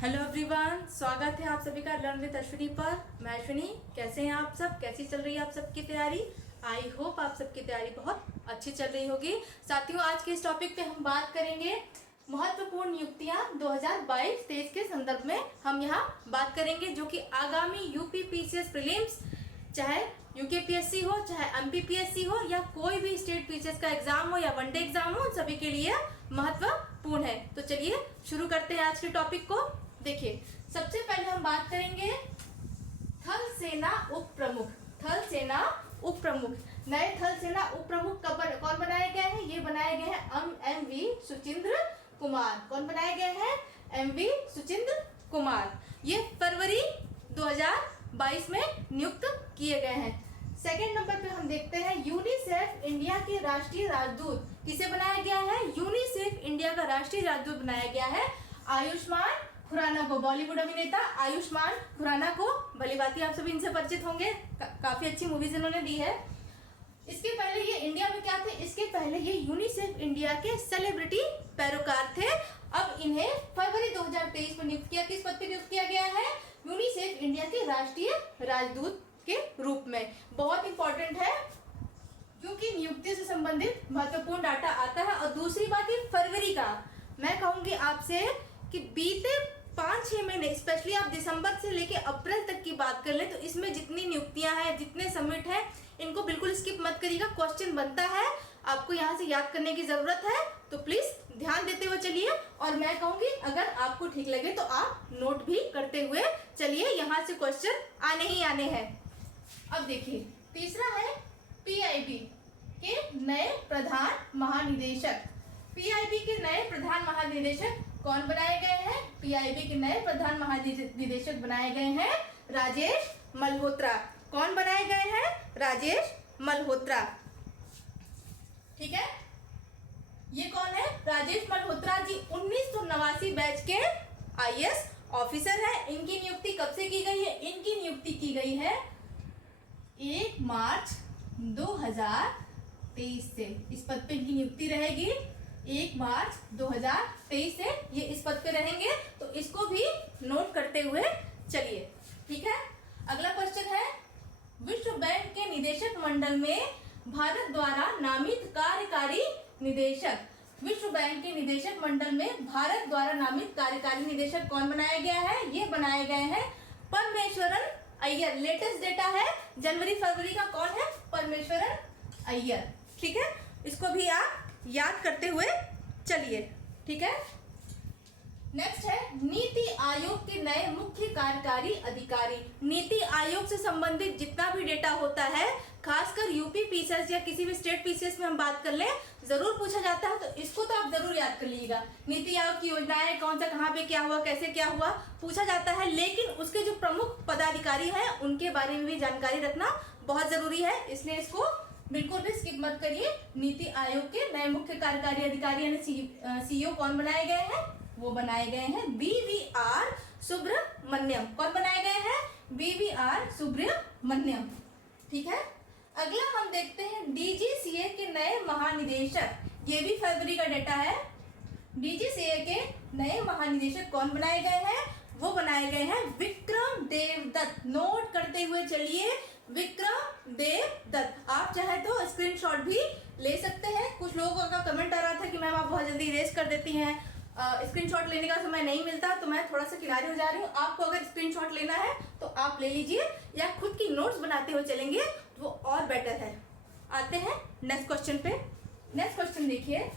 Hello everyone, स्वागत है आप सभी का लर्न विद अश्विनी पर। मैं अश्विनी। कैसे हैं आप सब? कैसी चल रही है आप सबकी तैयारी? आई होप आप सबकी तैयारी बहुत अच्छी चल रही होगी। साथियों, आज के इस टॉपिक पे हम बात करेंगे महत्वपूर्ण नियुक्तियां 2022-23 के संदर्भ में। हम यहाँ बात करेंगे जो कि आगामी यूपी पीसीएस प्रीलिम्स, चाहे यूकेपीएससी हो, चाहे एमपीपीएससी हो, या कोई भी स्टेट पीसीएस का एग्जाम हो या वनडे एग्जाम हो, सभी के लिए महत्वपूर्ण है। तो चलिए शुरू करते हैं आज के टॉपिक को। देखिए, सबसे पहले हम बात करेंगे थल सेना उप प्रमुख। थल सेना उप प्रमुख, नए थल सेना उप प्रमुख कौन बनाए गए हैं? ये बनाए गए हैं एम.वी. सुचिंद्र कुमार। कौन बनाए गए हैं? एम.वी. सुचिंद्र कुमार। ये फरवरी 2022 में नियुक्त किए गए हैं। सेकेंड नंबर पे हम देखते हैं यूनिसेफ इंडिया के राष्ट्रीय राजदूत। किसे बनाया गया है? यूनिसेफ इंडिया का राष्ट्रीय राजदूत बनाया गया है आयुष्मान खुराना को। बॉलीवुड अभिनेता आयुष्मान खुराना को, भली बात आप सभी इनसे परिचित होंगे, काफी अच्छी मूवीज इन्होंने दी है। इसके पहले ये इंडिया में क्या थे? इसके पहले ये यूनिसेफ इंडिया के सेलिब्रिटी पैरोकार थे। अब इन्हें फरवरी 2023 में नियुक्त किया। किस पद पर नियुक्त किया गया है? यूनिसेफ इंडिया के राष्ट्रीय राजदूत के रूप में। बहुत इंपॉर्टेंट है क्योंकि नियुक्ति से संबंधित महत्वपूर्ण डाटा आता है। और दूसरी बात, ये फरवरी का, मैं कहूंगी आपसे कि बीते 5-6 महीने, स्पेशली आप दिसंबर से लेके अप्रैल तक की बात कर ले तो इसमें जितनी नियुक्तियां हैं, जितने सबमिट हैं, इनको बिल्कुल स्किप मत करिएगा। क्वेश्चन बनता है, आपको यहाँ से याद करने की जरूरत है, तो प्लीज ध्यान देते हुए चलिए। और मैं कहूंगी अगर आपको ठीक लगे तो आप नोट भी करते हुए चलिए, यहाँ से क्वेश्चन आने ही आने हैं। अब देखिए, तीसरा है पीआईबी के नए प्रधान महानिदेशक। पीआईबी के नए प्रधान महानिदेशक कौन बनाए गए हैं? पीआईबी के नए प्रधान महानिदेशक बनाए गए हैं राजेश मल्होत्रा। कौन बनाए गए हैं? राजेश मल्होत्रा। ठीक है, ये कौन है? राजेश मल्होत्रा जी 1989 बैच के आईएएस ऑफिसर है। इनकी नियुक्ति कब से की गई है? इनकी नियुक्ति की गई है 1 मार्च 2023 से। इस पद पे इनकी नियुक्ति रहेगी 1 मार्च 2023 से ये इस पद पे रहेंगे, तो इसको भी नोट करते हुए चलिए। ठीक है, अगला क्वेश्चन है विश्व बैंक के निदेशक मंडल में भारत द्वारा नामित कार्यकारी निदेशक। विश्व बैंक के निदेशक मंडल में भारत द्वारा नामित कार्यकारी निदेशक कौन बनाया गया है? ये बनाए गए हैं परमेश्वरन अय्यर। लेटेस्ट डेटा है जनवरी फरवरी का। कौन है? परमेश्वरन अय्यर। ठीक है, इसको भी आप याद करते हुए चलिए। ठीक है, नेक्स्ट है नीति आयोग के नए मुख्य कार्यकारी अधिकारी। नीति आयोग से संबंधित जितना भी डेटा होता है, खासकर यूपी पीसीएस या किसी भी स्टेट पीसीएस में हम बात कर ले, जरूर पूछा जाता है, तो इसको तो आप जरूर याद कर लीजिएगा। नीति आयोग की योजनाएं कौन सा, कहाँ पे क्या हुआ, कैसे क्या हुआ, पूछा जाता है। लेकिन उसके जो प्रमुख पदाधिकारी हैं उनके बारे में भी जानकारी रखना बहुत जरूरी है, इसलिए इसको बिल्कुल भी स्किप मत करिए। नीति आयोग के नए मुख्य कार्यकारी अधिकारी यानी सीईओ कौन बनाए गए हैं? वो बनाए गए हैं बीवीआर सुब्रमण्यम। कौन बनाए गए हैं? बीवीआर सुब्रमण्यम। ठीक है, अगला हम देखते हैं डीजीसीए के नए महानिदेशक। ये भी फरवरी का डेटा है। डीजीसीए के नए महानिदेशक कौन बनाए गए हैं? वो बनाए गए हैं विक्रम देवदत्त। नोट करते हुए चलिए, विक्रम देवदत्त। आप चाहे तो स्क्रीनशॉट भी ले सकते हैं। कुछ लोगों का कमेंट आ रहा था कि मैम आप बहुत जल्दी इरेज कर देती हैं, स्क्रीनशॉट लेने का समय नहीं मिलता, तो मैं थोड़ा सा किनारे हो जा रही हूँ। आपको अगर स्क्रीनशॉट लेना है तो आप ले लीजिए, या खुद की नोट्स बनाते हुए चलेंगे तो वो और बेटर है। आते हैं नेक्स्ट क्वेश्चन पे। नेक्स्ट क्वेश्चन देखिए,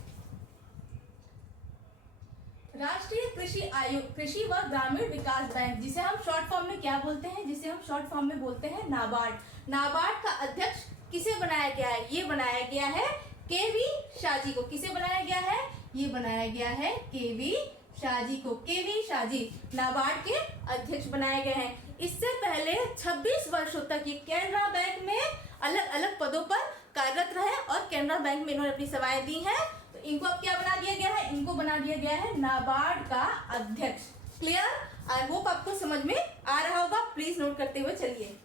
राष्ट्रीय कृषि आयोग, कृषि व ग्रामीण विकास बैंक, जिसे हम शॉर्ट फॉर्म में क्या बोलते हैं? जिसे हम शॉर्ट फॉर्म में बोलते हैं नाबार्ड। नाबार्ड का अध्यक्ष किसे बनाया गया है? ये बनाया गया है केवी शाह जी को। किसे बनाया गया है? ये बनाया गया है केवी शाह जी को। केवी शाह जी नाबार्ड के अध्यक्ष बनाए गए हैं। इससे पहले 26 वर्षों तक ये कैनरा बैंक में अलग अलग पदों पर कार्यरत रहे और कैनरा बैंक में इन्होंने अपनी सेवाएं दी हैं। तो इनको अब क्या बना दिया गया है? इनको बना दिया गया है नाबार्ड का अध्यक्ष। क्लियर? आई होप आपको समझ में आ रहा होगा। प्लीज नोट करते हुए चलिए।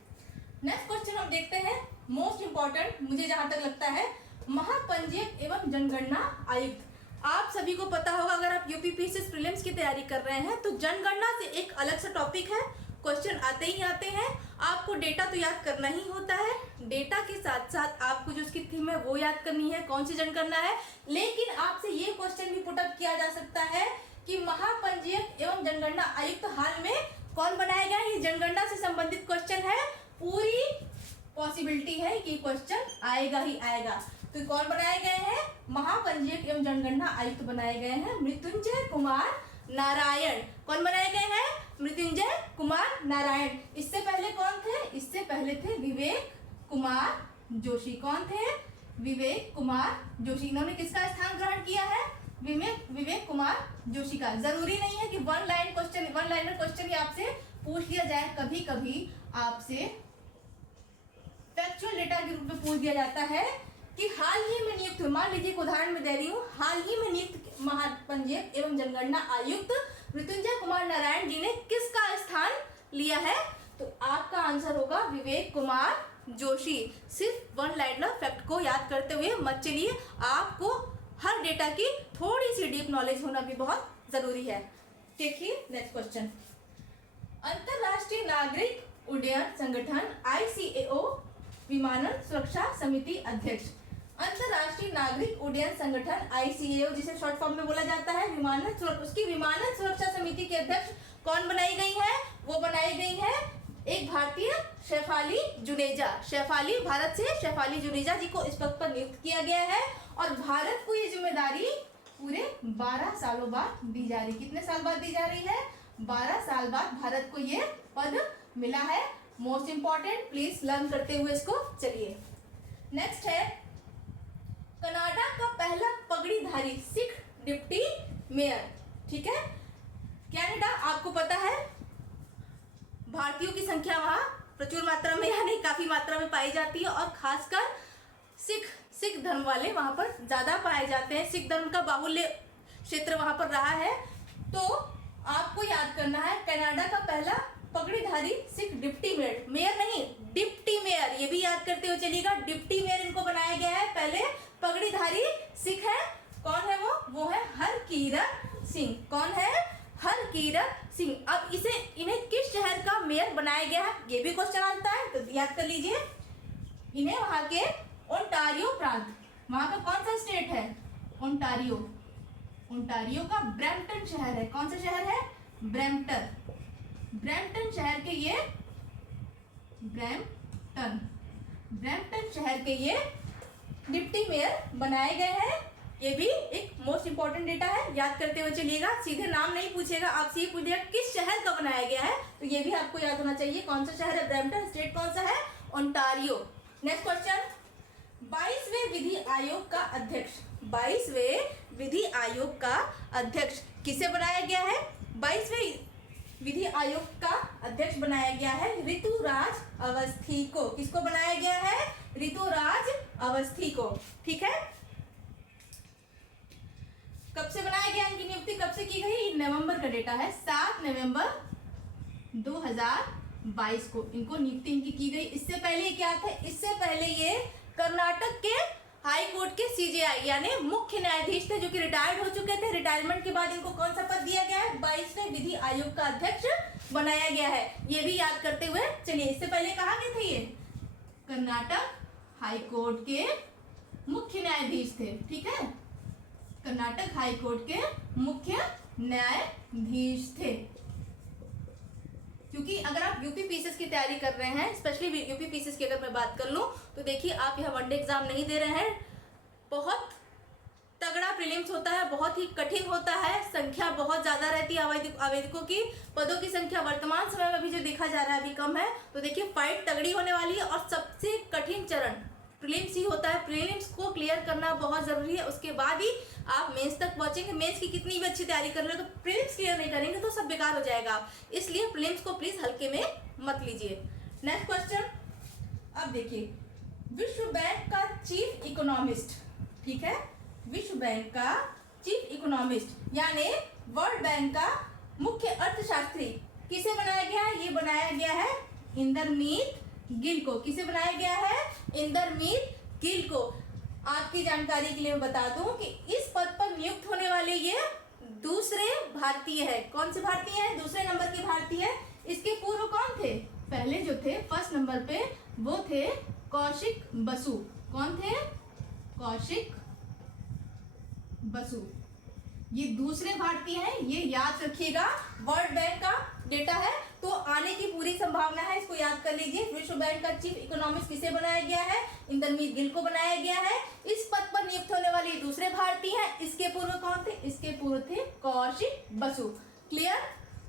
नेक्स्ट क्वेश्चन हम देखते हैं, मोस्ट इंपॉर्टेंट मुझे जहां तक लगता है, महापंजीयक एवं जनगणना आयुक्त। आप सभी को पता होगा, अगर आप यूपीपीसीएस प्रीलिम्स की तैयारी कर रहे हैं तो जनगणना से एक अलग सा टॉपिक है, क्वेश्चन आते ही आते हैं। आपको डेटा तो याद करना ही होता है, डेटा के साथ साथ आपको जो उसकी थीम है वो याद करनी है, कौन सी जनगणना है। लेकिन आपसे ये क्वेश्चन भी पुटअप किया जा सकता है कि महापंजीयक एवं जनगणना आयुक्त हाल में कौन बनाया गया। ये जनगणना से संबंधित क्वेश्चन है, पूरी पॉसिबिलिटी है कि क्वेश्चन आएगा ही आएगा। तो कौन बनाए गए हैं, महापंजीयक एवं जनगणना आयुक्त बनाए गए हैं मृत्युंजय कुमार नारायण। कौन बनाए गए हैं, मृत्युंजय कुमार नारायण। इससे पहले कौन थे, इससे पहले थे विवेक कुमार जोशी। कौन थे, विवेक कुमार जोशी। इन्होंने किसका स्थान ग्रहण किया है, विवेक कुमार जोशी का। जरूरी नहीं है कि वन लाइनर क्वेश्चन ही आपसे पूछ लिया जाए, कभी कभी आपसे फैक्चुअल डेटा के रूप में पूछ दिया जाता है कि हाल ही में नियुक्त, मान लीजिए एक उदाहरण में दे रही हूँ, हाल ही में नियुक्त महापंजीयक एवं जनगणना आयुक्त मृत्युंजय कुमार नारायण जी ने किसका स्थान लिया है, तो आपका आंसर होगा विवेक कुमार जोशी। सिर्फ वन लाइनर फैक्ट को याद करते हुए मत चलिए, आपको हर डेटा की थोड़ी सी डीप नॉलेज होना भी बहुत जरूरी है। देखिए नेक्स्ट क्वेश्चन, अंतरराष्ट्रीय नागरिक उड्डयन संगठन ICAO विमानन सुरक्षा समिति अध्यक्ष। अंतरराष्ट्रीय नागरिक उड्डयन संगठन ICAO, जिसे शॉर्ट फॉर्म में बोला जाता है, उसकी विमानन सुरक्षा समिति के अध्यक्ष कौन बनाई गई है, वो बनाई गई है एक भारतीय शेफाली जुनेजा। शेफाली, भारत से शेफाली जुनेजा जी को इस पद पर नियुक्त किया गया है और भारत को ये जिम्मेदारी पूरे 12 सालों बाद दी जा रही। कितने साल बाद दी जा रही है, 12 साल बाद भारत को ये पद मिला है। मोस्ट इंपॉर्टेंट, प्लीज लर्न करते हुए इसको चलिए। नेक्स्ट है, कनाडा का पहला पगड़ीधारी सिख डिप्टी मेयर। ठीक है, कनाडा आपको पता है भारतीयों की संख्या वहां प्रचुर मात्रा में, यानी काफी मात्रा में पाई जाती है और खासकर सिख धर्म वाले वहां पर ज्यादा पाए जाते हैं। सिख धर्म का बाहुल्य क्षेत्र वहां पर रहा है। तो आपको याद करना है, कनाडा का पहला पगड़ीधारी सिख डिप्टी मेयर, मेयर नहीं डिप्टी मेयर, ये भी याद करते हुए चलिएगा। डिप्टी मेयर इनको बनाया गया है, पहले पगड़ीधारी सिख है। कौन है वो है हरकीरत सिंह। कौन है, हरकीरत सिंह। अब इन्हें किस शहर का मेयर बनाया गया है, ये भी क्वेश्चन आता है, तो याद कर लीजिए। इन्हें वहां के ओंटारियो प्रांत, वहां का कौन सा स्टेट है, ओंटारियो का ब्रैम्पटन शहर है। कौन सा शहर है, ब्रैम्पटन शहर के ये ब्रैम्पटन शहर के ये डिप्टी मेयर बनाए गए हैं। ये भी एक मोस्ट इंपॉर्टेंट डेटा है, याद करते हुए चलिएगा। सीधे नाम नहीं पूछेगा, आपसे ये पूछेगा किस शहर का बनाया गया है, तो ये भी आपको याद होना चाहिए। कौन सा शहर है, ब्रैम्पटन। स्टेट कौन सा है, ओंटारियो। नेक्स्ट क्वेश्चन, 22वें विधि आयोग का अध्यक्ष। 22वें विधि आयोग का अध्यक्ष किसे बनाया गया है, 22वें विधि आयोग का अध्यक्ष बनाया गया है ऋतुराज अवस्थी को। किसको बनाया गया है, ऋतुराज अवस्थी को। ठीक है, कब से बनाया गया, इनकी नियुक्ति कब से की गई, नवंबर का डेटा है, 7 नवंबर 2022 को इनको नियुक्ति इनकी की गई। इससे पहले क्या था, इससे पहले ये कर्नाटक के हाई कोर्ट के CJI यानी मुख्य न्यायाधीश थे, जो कि रिटायर्ड हो चुके थे। रिटायरमेंट के बाद इनको कौन सा पद दिया गया है, 22वें विधि आयोग का अध्यक्ष बनाया गया है। ये भी याद करते हुए चलिए। इससे पहले कहाँ के थे ये, कर्नाटक हाई कोर्ट के मुख्य न्यायाधीश थे। ठीक है, कर्नाटक हाई कोर्ट के मुख्य न्यायाधीश थे। क्योंकि अगर आप यूपीपीसीएस की तैयारी कर रहे हैं, स्पेशली यूपीपीसीएस की अगर मैं बात कर लूं, तो देखिए आप यह वनडे एग्जाम नहीं दे रहे हैं, बहुत तगड़ा प्रीलिम्स होता है, बहुत ही कठिन होता है, संख्या बहुत ज्यादा रहती है आवेदकों की। पदों की संख्या वर्तमान समय में भी जो देखा जा रहा है अभी कम है। तो देखिए फाइट तगड़ी होने वाली है और सबसे कठिन चरण प्रीलिम्स ही होता है। प्रीलिम्स को क्लियर करना बहुत जरूरी है, उसके बाद ही आप मेंस तक पहुंचेंगे। मेंस की कितनी भी अच्छी तैयारी कर ले, तो प्रीलिम्स क्लियर नहीं करेंगे तो सब बेकार हो जाएगा। इसलिए प्रीलिम्स को प्लीज हल्के में मत लीजिए। नेक्स्ट क्वेश्चन, अब देखिए, विश्व बैंक का चीफ इकोनॉमिस्ट। ठीक है, विश्व बैंक का चीफ इकोनॉमिस्ट यानी वर्ल्ड बैंक का मुख्य अर्थशास्त्री किसे बनाया गया है, ये बनाया गया है इंदरमीत गिल को। किसे बनाया गया है, इंदरमीत गिल को। आपकी जानकारी के लिए मैं बता दूं कि इस पद पर नियुक्त होने वाले ये दूसरे भारतीय है। कौन से भारतीय है? दूसरे नंबर के भारतीय है। इसके पूर्व कौन थे? पहले जो थे फर्स्ट नंबर पे वो थे कौशिक बसु। कौन थे? कौशिक बसु। ये दूसरे भारतीय हैं, ये याद रखिएगा। वर्ल्ड बैंक का डेटा है तो आने की पूरी संभावना है, इसको याद कर लीजिए। विश्व बैंक का चीफ इकोनॉमिस्ट किसे बनाया गया है? इंद्रमीत गिल को बनाया गया है। इस पद पर नियुक्त होने वाले दूसरे भारतीय हैं। इसके पूर्व कौन थे? इसके पूर्व थे कौशिक बसु। क्लियर?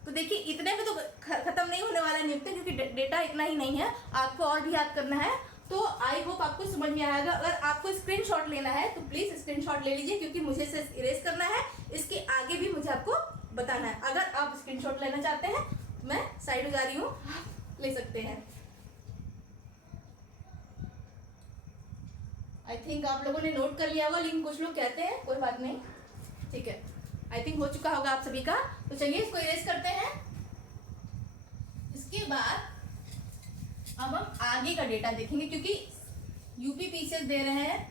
तो देखिए इतने में तो खत्म नहीं होने वाला नियुक्ति, क्योंकि डेटा इतना ही नहीं है, आपको और भी याद करना है। तो आई होप आपको समझ में आएगा। अगर आपको स्क्रीनशॉट लेना है तो प्लीज स्क्रीनशॉट ले लीजिए, क्योंकि मुझे इसे इरेज करना है। इसके आगे भी मुझे आपको बताना है। अगर आप स्क्रीनशॉट लेना चाहते हैं, मैं साइड हो जा रही हूँ, ले सकते हैं। आई थिंक आप लोगों ने नोट कर लिया होगा, लेकिन कुछ लोग कहते हैं कोई बात नहीं, ठीक है। आई थिंक हो चुका होगा आप सभी का। तो चलिए इसको इरेज करते हैं। इसके बाद अब हम आगे का डेटा देखेंगे, क्योंकि यूपी पीसीएस दे रहे हैं,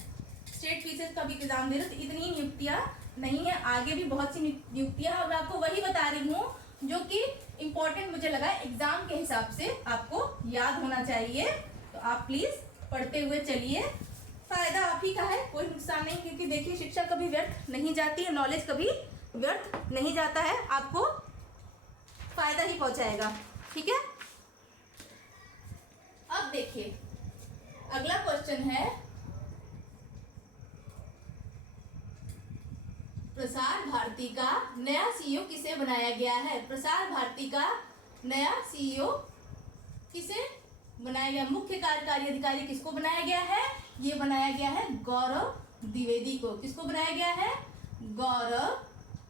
स्टेट पीसीएस का भी एग्जाम दे रहे हैं, तो इतनी नियुक्तियां नहीं है, आगे भी बहुत सी नियुक्तियां। और मैं आपको वही बता रही हूँ जो कि इम्पोर्टेंट मुझे लगा एग्जाम के हिसाब से आपको याद होना चाहिए। तो आप प्लीज पढ़ते हुए चलिए, फायदा आप ही का है, कोई नुकसान नहीं। क्योंकि देखिए शिक्षा कभी व्यर्थ नहीं जाती है, नॉलेज कभी व्यर्थ नहीं जाता है, आपको फायदा ही पहुंचाएगा, ठीक है। अब देखिए अगला क्वेश्चन है, प्रसार भारती का नया सीईओ किसे बनाया गया है? प्रसार भारती का नया सीईओ किसे बनाया गया? मुख्य कार्यकारी अधिकारी किसको बनाया गया है? ये बनाया गया है गौरव द्विवेदी को। किसको बनाया गया है? गौरव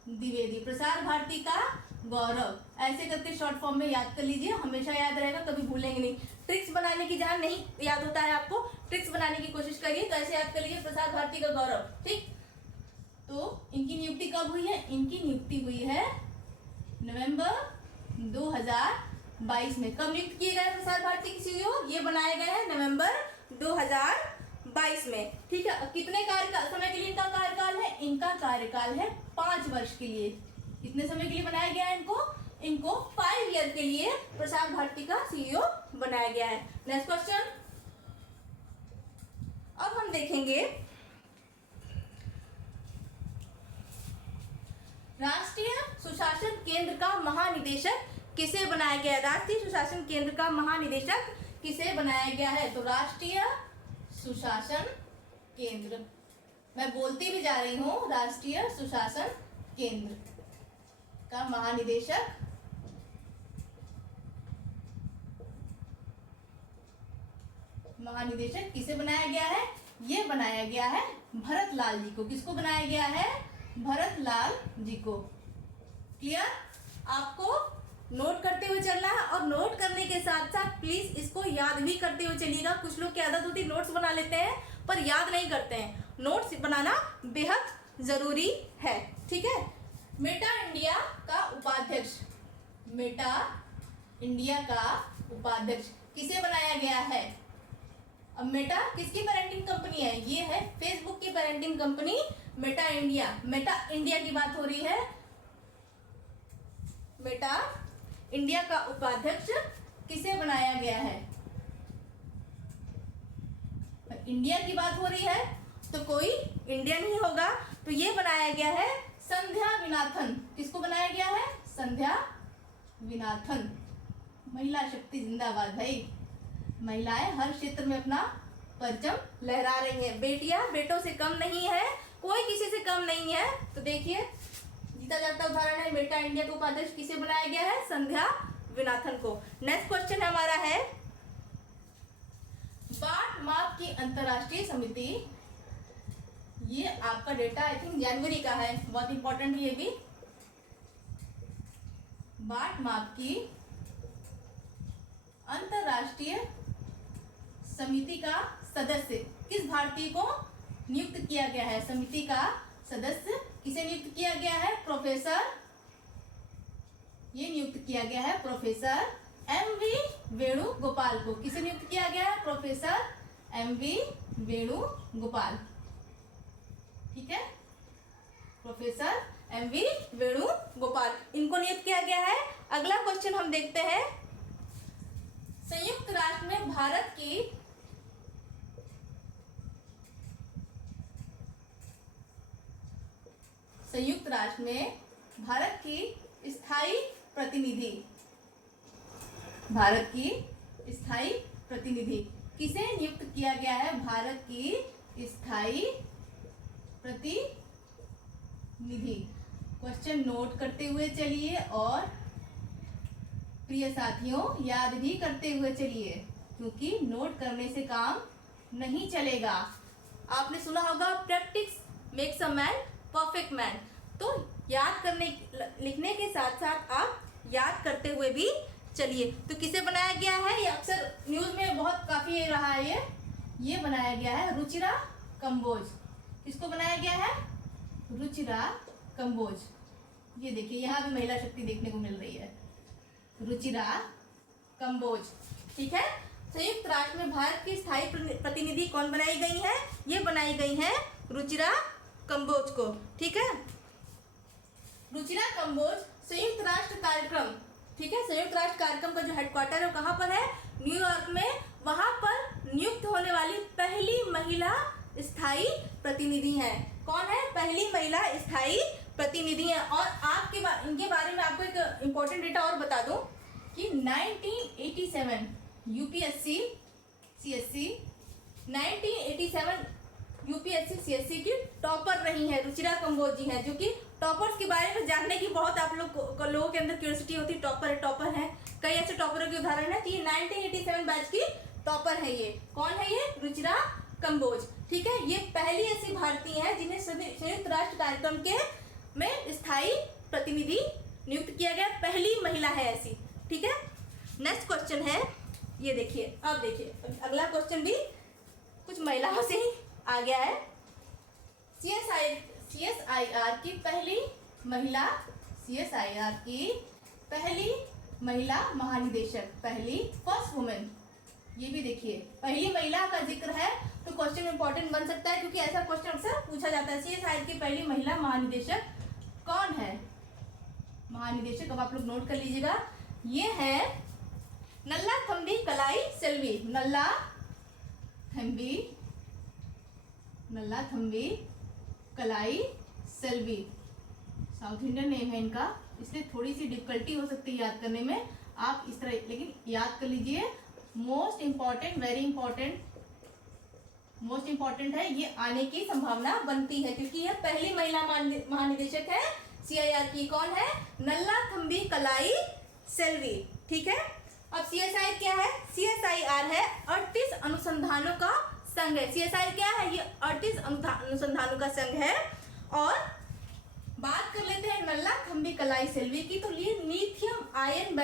द्विवेदी। प्रसार भारती का गौरव, ऐसे करके शॉर्ट फॉर्म में याद कर लीजिए, हमेशा याद रहेगा, कभी भूलेंगे नहीं। ट्रिक्स बनाने की जहां नहीं याद होता है आपको, ट्रिक्स बनाने की कोशिश करिए, तो ऐसे याद कर लीजिए प्रसार भारती का गौरव, ठीक। तो इनकी नियुक्ति कब हुई है? इनकी नियुक्ति हुई है नवंबर 2022 में। कब नियुक्त किए गए प्रसार भारती के सीईओ? ये बनाए गए हैं नवंबर 2022 में, ठीक है। कितने कार्यकाल समय के लिए इनका कार्यकाल है? इनका कार्यकाल है 5 वर्ष के लिए। कितने समय के लिए बनाया गया है इनको 5 ईयर के लिए प्रसार भारती का सीईओ बनाया गया है। नेक्स्ट क्वेश्चन, अब हम देखेंगे राष्ट्रीय सुशासन केंद्र का महानिदेशक किसे बनाया गया है? राष्ट्रीय सुशासन केंद्र का महानिदेशक किसे बनाया गया है? तो राष्ट्रीय सुशासन केंद्र, मैं बोलती भी जा रही हूं, राष्ट्रीय सुशासन केंद्र का महानिदेशक किसे बनाया गया है? ये बनाया गया है भरत लाल जी को। किसको बनाया गया है? भरत लाल जी को। क्लियर? आपको नोट करते हुए चलना है, और नोट करने के साथ साथ प्लीज इसको याद भी करते हुए चलिएगा। कुछ लोग की आदत होती है नोट्स बना लेते हैं पर याद नहीं करते हैं। नोट्स बनाना बेहद जरूरी है, ठीक है। मेटा इंडिया का उपाध्यक्ष, मेटा इंडिया का उपाध्यक्ष किसे बनाया गया है? अब मेटा किसकी पेरेंटिंग कंपनी है? ये है फेसबुक की parenting company Meta India. Meta India की बात हो रही है। मेटा इंडिया का उपाध्यक्ष किसे बनाया गया है? इंडिया की बात हो रही है तो कोई इंडियन ही होगा, तो ये बनाया गया है संध्या विनाथन। किसको बनाया गया है? संध्या विनाथन। महिला शक्ति जिंदाबाद भाई, महिलाएं हर क्षेत्र में अपना परचम लहरा रही हैं। बेटियां बेटों से कम नहीं है, कोई किसी से कम नहीं है। तो देखिए जीता जाता उदाहरण है, मेटा इंडिया को उपाध्यक्ष किसे बनाया गया है? संध्या विनाथन को। नेक्स्ट क्वेश्चन हमारा है, बाट माप की अंतरराष्ट्रीय समिति, ये आपका डेटा आई थिंक जनवरी का है, बहुत इंपॉर्टेंट है ये भी। बाट माप की अंतरराष्ट्रीय समिति का सदस्य किस भारतीय को नियुक्त किया गया है? समिति का सदस्य किसे नियुक्त किया गया है? प्रोफेसर, ये नियुक्त किया गया है प्रोफेसर एम.वी. वेणुगोपाल को। किसे नियुक्त किया गया है? प्रोफेसर एम.वी. वेणुगोपाल। ठीक है, प्रोफेसर एमवी वेणुगोपाल, इनको नियुक्त किया गया है। अगला क्वेश्चन हम देखते हैं, संयुक्त राष्ट्र में भारत की स्थायी प्रतिनिधि, भारत की स्थायी प्रतिनिधि किसे नियुक्त किया गया है? भारत की स्थायी प्रतिनिधि। क्वेश्चन नोट करते हुए चलिए और प्रिय साथियों याद भी करते हुए चलिए, क्योंकि नोट करने से काम नहीं चलेगा। आपने सुना होगा practice makes a man perfect man, तो याद करने लिखने के साथ साथ आप याद करते हुए भी चलिए। तो किसे बनाया गया है? ये अक्सर न्यूज़ में बहुत काफ़ी रहा है, ये बनाया गया है रुचिरा कंबोज। किसको बनाया गया है? रुचिरा कंबोज। ये देखिए यहाँ भी महिला शक्ति देखने को मिल रही है, रुचिरा कंबोज। ठीक है, संयुक्त राष्ट्र में भारत की स्थायी प्रतिनिधि कौन बनाई गई है? ये बनाई गई है रुचिरा कंबोज को। ठीक है, रुचिरा कंबोज संयुक्त राष्ट्र कार्यक्रम, ठीक है, संयुक्त राष्ट्र कार्यक्रम का जो हेडक्वार्टर है वो कहाँ पर है? न्यूयॉर्क में। वहां पर नियुक्त होने वाली पहली महिला स्थायी प्रतिनिधि है। कौन है? पहली महिला स्थायी प्रतिनिधि है। और इनके बारे में आपको एक इम्पोर्टेंट डेटा और बता दूं कि 1987 यूपीएससी सीएससी 1987 यूपीएससी सीएससी की टॉपर रही है रुचिरा कंबोज जी हैं, जो कि टॉपर्स के बारे में जानने की बहुत आप लोगों के अंदर क्यूरियोसिटी होती है। टॉपर है, कई ऐसे टॉपरों के उदाहरण है। तो ये 1987 बैच की टॉपर है। ये कौन है? ये रुचिरा कंबोज। ठीक है, ये पहली ऐसी भारतीय है जिन्हें संयुक्त राष्ट्र कार्यक्रम के में स्थायी प्रतिनिधि नियुक्त किया गया, पहली महिला है ऐसी। ठीक है, नेक्स्ट क्वेश्चन है, ये देखिए, अब देखिए अगला क्वेश्चन भी कुछ महिलाओं से ही आ गया है। CSIR की पहली महिला महानिदेशक, पहली फर्स्ट वुमेन, ये भी देखिए पहली महिला का जिक्र है तो क्वेश्चन इंपॉर्टेंट बन सकता है, क्योंकि ऐसा क्वेश्चन अक्सर पूछा जाता है। CSIR की पहली महिला महानिदेशक कौन है? महानिदेशक अब आप लोग नोट कर लीजिएगा, ये है नल्लाथम्बी कलाई सेल्वी। नल्लाथम्बी कलाई सेल्वी, साउथ इंडियन नेम है इनका, इसलिए थोड़ी सी डिफिकल्टी हो सकती है याद करने में। आप इस तरह लेकिन याद कर लीजिए, most important, very important, most important है, ये आने की संभावना बनती है क्योंकि यह पहली महिला महानिदेशक है CIR की। कौन है? नल्लाथम्बी कलाई सेल्वी। ठीक है, अब CSIR क्या है? CSIR है 38 अनुसंधानों का संघ है। CSIR क्या है? ये 38 अनुसंधानों का संघ है। और बात कर लेते हैं नल्लाथम्बी कलाई सेल्वी की, तो लिथियम आयन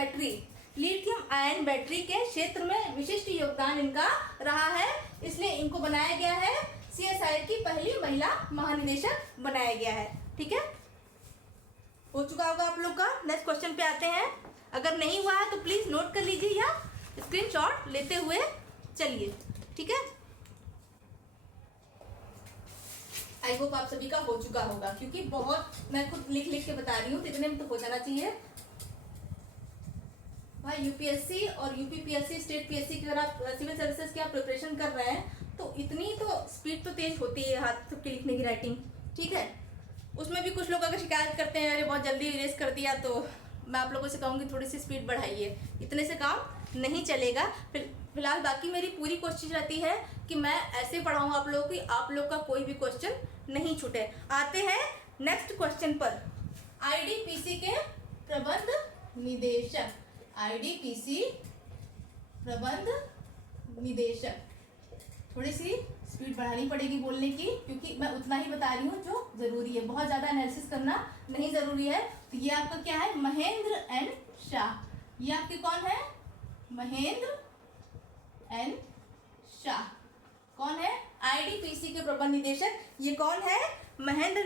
बैटरी के क्षेत्र में विशिष्ट योगदान इनका रहा है, इसलिए इनको बनाया गया है, CSIR की पहली महिला महानिदेशक बनाया गया है। ठीक है, हो चुका होगा आप लोग का। नेक्स्ट क्वेश्चन पे आते हैं, अगर नहीं हुआ है तो प्लीज नोट कर लीजिए या स्क्रीनशॉट लेते हुए चलिए। ठीक है, आई होप आप सभी का हो चुका होगा, क्योंकि बहुत मैं खुद लिख के बता रही हूँ, तो इतने में तो हो जाना चाहिए भाई। यूपीएससी और यूपीपीएससी, स्टेट पीएससी की अगर आप सिविल सर्विसेज की आप प्रिपरेशन कर रहे हैं तो इतनी तो स्पीड तो तेज होती है हाथ सबके लिखने की राइटिंग। ठीक है, उसमें भी कुछ लोग अगर शिकायत करते हैं अरे बहुत जल्दी इरेज कर दिया, तो मैं आप लोगों से कहूँगी थोड़ी सी स्पीड बढ़ाइए, इतने से काम नहीं चलेगा। फिलहाल बाकी मेरी पूरी कोशिश रहती है कि मैं ऐसे पढ़ाऊँ आप लोगों की, आप लोग का कोई भी क्वेश्चन नहीं छूटे। आते हैं नेक्स्ट क्वेश्चन पर, IDPC के प्रबंध निदेशक, IDPC प्रबंध निदेशक, थोड़ी सी स्पीड बढ़ानी पड़ेगी बोलने की, क्योंकि मैं उतना ही बता रही हूँ जो जरूरी है, बहुत ज़्यादा एनालिसिस करना नहीं ज़रूरी है। तो ये आपका क्या है? महेंद्र एन शाह। ये आपके कौन है? महेंद्र एन शाह। कौन है? IDPC के प्रबंध निदेशक। ये कौन है? महेंद्र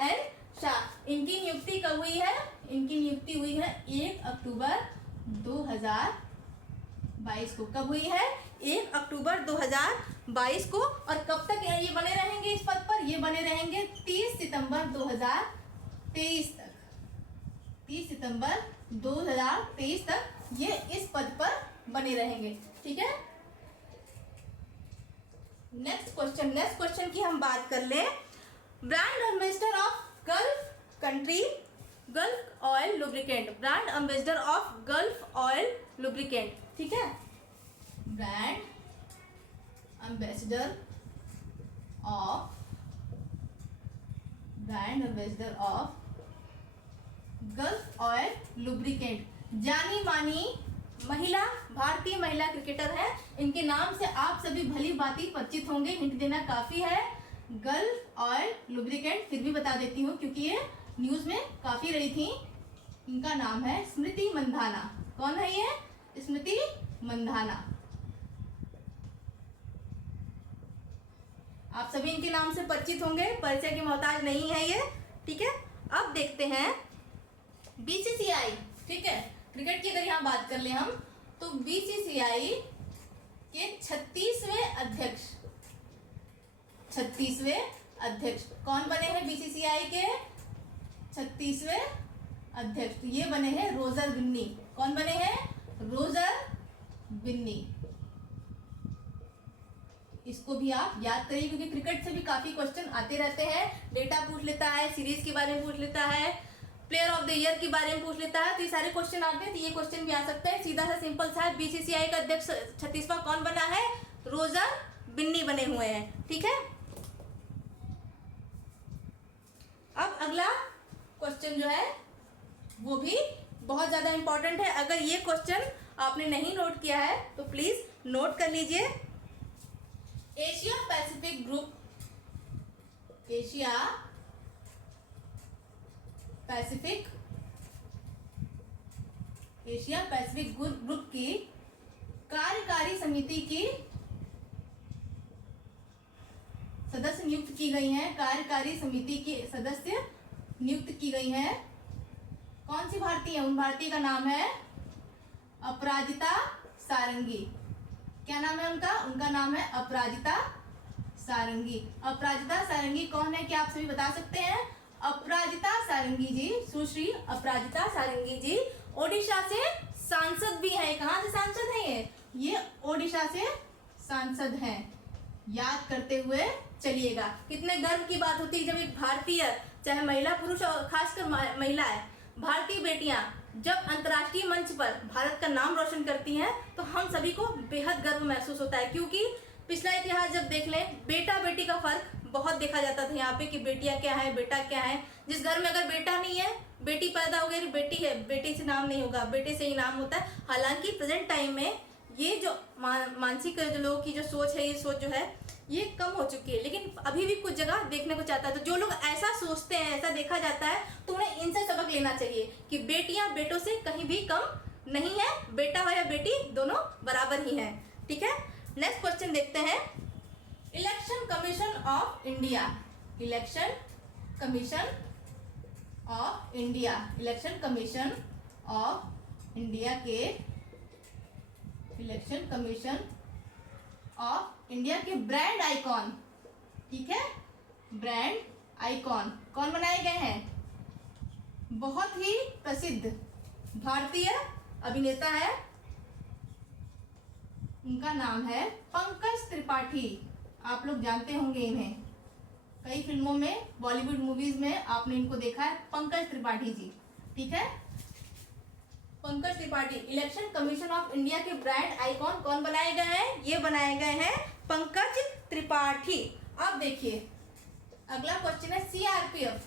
एन शाह। इनकी नियुक्ति कब हुई है? इनकी नियुक्ति हुई है 1 अक्टूबर 22 को। कब हुई है? 1 अक्टूबर 2022 को। और कब तक ये बने रहेंगे इस पद पर? ये बने रहेंगे 30 सितंबर 2023 तक। 30 सितंबर 2023 तक ये इस पद पर बने रहेंगे। ठीक है। नेक्स्ट क्वेश्चन की हम बात कर लें। Brand ambassador of gulf country gulf oil lubricant. Brand ambassador of gulf oil lubricant. ठीक है। Brand ambassador of gulf oil lubricant. जानी मानी महिला, भारतीय महिला क्रिकेटर है। इनके नाम से आप सभी भली भांति परिचित होंगे। हिंट देना काफी है। गल्फ ऑयल लुब्रिकेंट फिर भी बता देती हूँ क्योंकि ये न्यूज में काफी रही थी। इनका नाम है स्मृति मंधाना। कौन है ये? स्मृति मंधाना। आप सभी इनके नाम से परिचित होंगे, परिचय की मोहताज नहीं है ये। ठीक है। अब देखते हैं बीसीसीआई। ठीक है। क्रिकेट की अगर यहाँ बात कर ले हम तो बीसीसीआई के 36वें अध्यक्ष कौन बने हैं? बीसीसीआई के 36वें अध्यक्ष तो ये बने हैं रोजर बिन्नी। कौन बने हैं? रोजर बिन्नी। इसको भी आप याद करिए क्योंकि क्रिकेट से भी काफी क्वेश्चन आते रहते हैं। डेटा पूछ लेता है, सीरीज के बारे में पूछ लेता है, प्लेयर ऑफ द ईयर के बारे में पूछ लेता है। तो ये सारे क्वेश्चन आते हैं, तो ये क्वेश्चन भी आ सकता है। सीधा सा सिंपल सा है। बीसीसीआई का अध्यक्ष 36वां कौन बना है? रोजर बिन्नी बने हुए हैं। ठीक है। अब अगला क्वेश्चन जो है वो भी बहुत ज्यादा इंपॉर्टेंट है। अगर ये क्वेश्चन आपने नहीं नोट किया है तो प्लीज नोट कर लीजिए। एशिया पैसिफिक ग्रुप की कार्यकारी समिति की सदस्य नियुक्त की गई हैं। कार्यकारी समिति की सदस्य नियुक्त की गई हैं। कौन सी भारतीय है? उन भारतीय का नाम है अपराजिता सारंगी। क्या नाम है उनका? उनका नाम है अपराजिता सारंगी। अपराजिता सारंगी कौन है? क्या आप सभी बता सकते हैं? अपराजिता सारंगी जी, सुश्री अपराजिता सारंगी जी ओडिशा से सांसद भी है। कहाँ से सांसद है ये ओडिशा से सांसद हैं। याद करते हुए चलिएगा। कितने गर्व की बात होती है जब एक भारतीय, चाहे महिला पुरुष और खासकर महिलाएं, भारतीय बेटियां जब अंतर्राष्ट्रीय मंच पर भारत का नाम रोशन करती हैं तो हम सभी को बेहद गर्व महसूस होता है। क्योंकि पिछला इतिहास जब देख लें, बेटा बेटी का फर्क बहुत देखा जाता था यहाँ पे कि बेटियां क्या है, बेटा क्या है। जिस घर में अगर बेटा नहीं है, बेटी पैदा हो गई, बेटी है, बेटी से नाम नहीं होगा, बेटे से ही नाम होता है। हालांकि प्रेजेंट टाइम में ये जो मानसिक जो लोगों की जो सोच है, ये सोच जो है ये कम हो चुकी है, लेकिन अभी भी कुछ जगह देखने को चाहता है। तो जो लोग ऐसा सोचते हैं, ऐसा देखा जाता है, तो उन्हें इनसे सबक लेना चाहिए कि बेटियां बेटों से कहीं भी कम नहीं है। बेटा हो या बेटी दोनों बराबर ही हैं। ठीक है। नेक्स्ट क्वेश्चन देखते हैं। Election commission of India. Election commission of India के इलेक्शन कमीशन ऑफ इंडिया के ब्रांड आइकॉन। ठीक है। ब्रांड आइकॉन कौन बनाए गए हैं? बहुत ही प्रसिद्ध भारतीय अभिनेता है। उनका नाम है पंकज त्रिपाठी। आप लोग जानते होंगे इन्हें, कई फिल्मों में, बॉलीवुड मूवीज में आपने इनको देखा है, पंकज त्रिपाठी जी। ठीक है। Pankaj Tripathi. Election commission of India के ब्रांड आइकॉन कौन बनाए गए हैं? ये बनाए गए हैं पंकज त्रिपाठी। अब देखिए अगला क्वेश्चन है CRPF,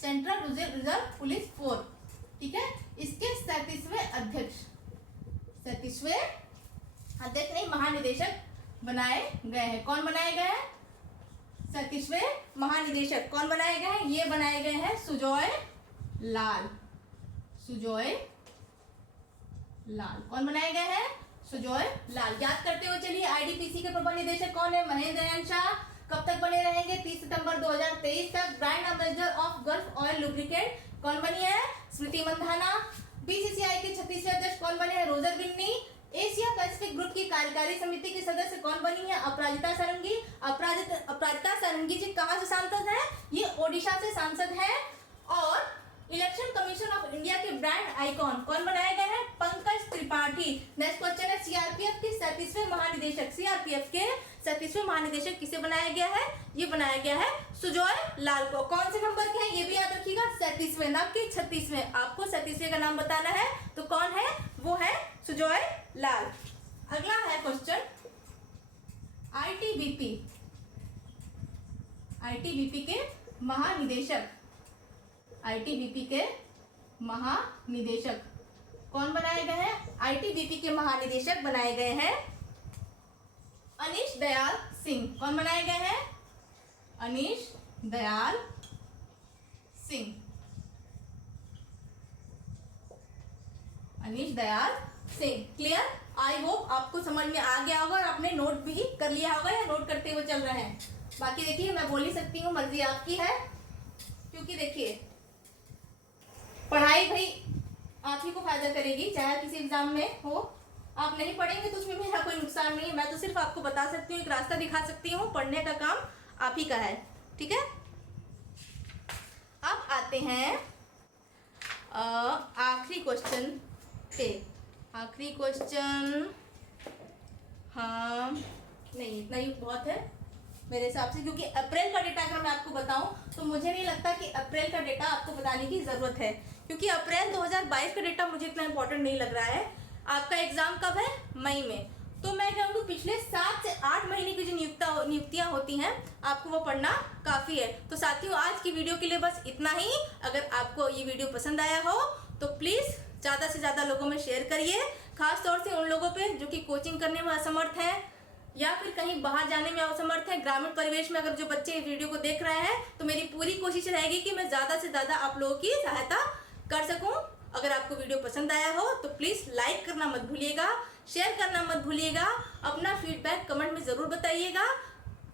central reserve police force. ठीक है। इसके 37वें अध्यक्ष नहीं, महानिदेशक बनाए गए हैं। कौन बनाए गए हैं? 37वें महानिदेशक कौन बनाए गए हैं? ये बनाए गए हैं सुजॉय लाल। कौन बनाए गए हैं? सुजॉय लाल। याद करते हुए चलिए। आईडीपीसी के प्रबंध निदेशक कौन है? महेंद्र नारायण शाह। कब तक बने रहेंगे? 30 सितंबर 2023 तक। Brand ambassador of gulf oil lubricant कौन बनी है? स्मृति मंधाना। बीसीसीआई के 36वें अध्यक्ष कौन बने हैं? Roger Binny. Asia Pacific group की कार्यकारी समिति की सदस्य कौन बनी है? अपराजिता सारंगी। अपराजिता सारंगी जी कहाँ से सांसद है? ये ओडिशा से सांसद है। और इलेक्शन कमीशन ऑफ इंडिया के ब्रांड आइकॉन कौन बनाए गए हैं? पंकज त्रिपाठी। नेक्स्ट क्वेश्चन है सीआरपीएफ के 37वें महानिदेशक, सीआरपीएफ के 37वें महानिदेशक किसे बनाया गया है? ये बनाया गया है सुजॉय लाल को। कौन से नंबर के हैं ये भी याद रखिएगा, 37वें, ना कि 36वें। आपको 37वें का नाम बताना है तो कौन है? वो है सुजॉय लाल। अगला है क्वेश्चन आईटीबीपी, आईटीबीपी के महानिदेशक, आईटीबीपी के महानिदेशक कौन बनाए गए हैं? आईटीबीपी के महानिदेशक बनाए गए हैं अनीश दयाल सिंह। कौन बनाए गए हैं? Anish Dayal Singh, Anish Dayal Singh. Clear? I hope आपको समझ में आ गया होगा और आपने नोट भी कर लिया होगा या नोट करते हुए चल रहे हैं। बाकी देखिए मैं बोल ही सकती हूँ, मर्जी आपकी है, क्योंकि देखिए पढ़ाई भाई आप ही को फायदा करेगी, चाहे किसी एग्जाम में हो। आप नहीं पढ़ेंगे तो उसमें मेरा कोई नुकसान नहीं है। मैं तो सिर्फ आपको बता सकती हूँ, एक रास्ता दिखा सकती हूँ, पढ़ने का काम आप ही का है। ठीक है, अब आते हैं आखिरी क्वेश्चन पे। आखिरी क्वेश्चन, हाँ नहीं इतना ही बहुत है मेरे हिसाब से, क्योंकि अप्रैल का डेटा अगर मैं आपको बताऊं तो मुझे नहीं लगता कि अप्रैल का डेटा आपको बताने की ज़रूरत है, क्योंकि अप्रैल 2022 का डेटा मुझे इतना इंपॉर्टेंट नहीं लग रहा है। आपका एग्जाम कब है? मई में। तो मैं कहूँगी पिछले 7 से 8 महीने की जो नियुक्तियाँ होती हैं आपको वो पढ़ना काफ़ी है। तो साथियों आज की वीडियो के लिए बस इतना ही। अगर आपको ये वीडियो पसंद आया हो तो प्लीज़ ज़्यादा से ज़्यादा लोगों में शेयर करिए, खास तौर से उन लोगों पे जो कि कोचिंग करने में असमर्थ हैं या फिर कहीं बाहर जाने में असमर्थ है। ग्रामीण परिवेश में अगर जो बच्चे इस वीडियो को देख रहे हैं तो मेरी पूरी कोशिश रहेगी कि मैं ज़्यादा से ज़्यादा आप लोगों की सहायता कर सकूं। अगर आपको वीडियो पसंद आया हो तो प्लीज़ लाइक करना मत भूलिएगा, शेयर करना मत भूलिएगा, अपना फीडबैक कमेंट में ज़रूर बताइएगा।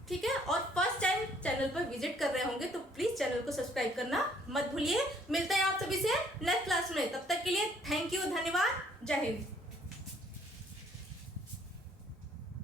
ठीक है, और फर्स्ट टाइम चैनल पर विजिट कर रहे होंगे तो प्लीज़ चैनल को सब्सक्राइब करना मत भूलिए। मिलते हैं आप सभी से नेक्स्ट क्लास में, तब तक के लिए थैंक यू, धन्यवाद, जय हिंद।